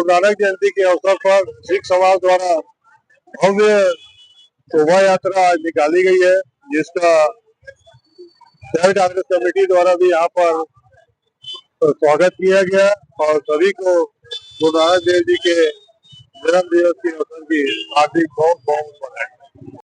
गुरु नानक जयंती के अवसर पर सिख समाज द्वारा भव्य शोभा यात्रा निकाली गई है, जिसका शहर कांग्रेस कमेटी द्वारा भी यहाँ पर स्वागत किया गया और सभी को गुरु नानक देव जी के जन्म दिवस के अवसर की हार्दिक बहुत बहुत बधाई।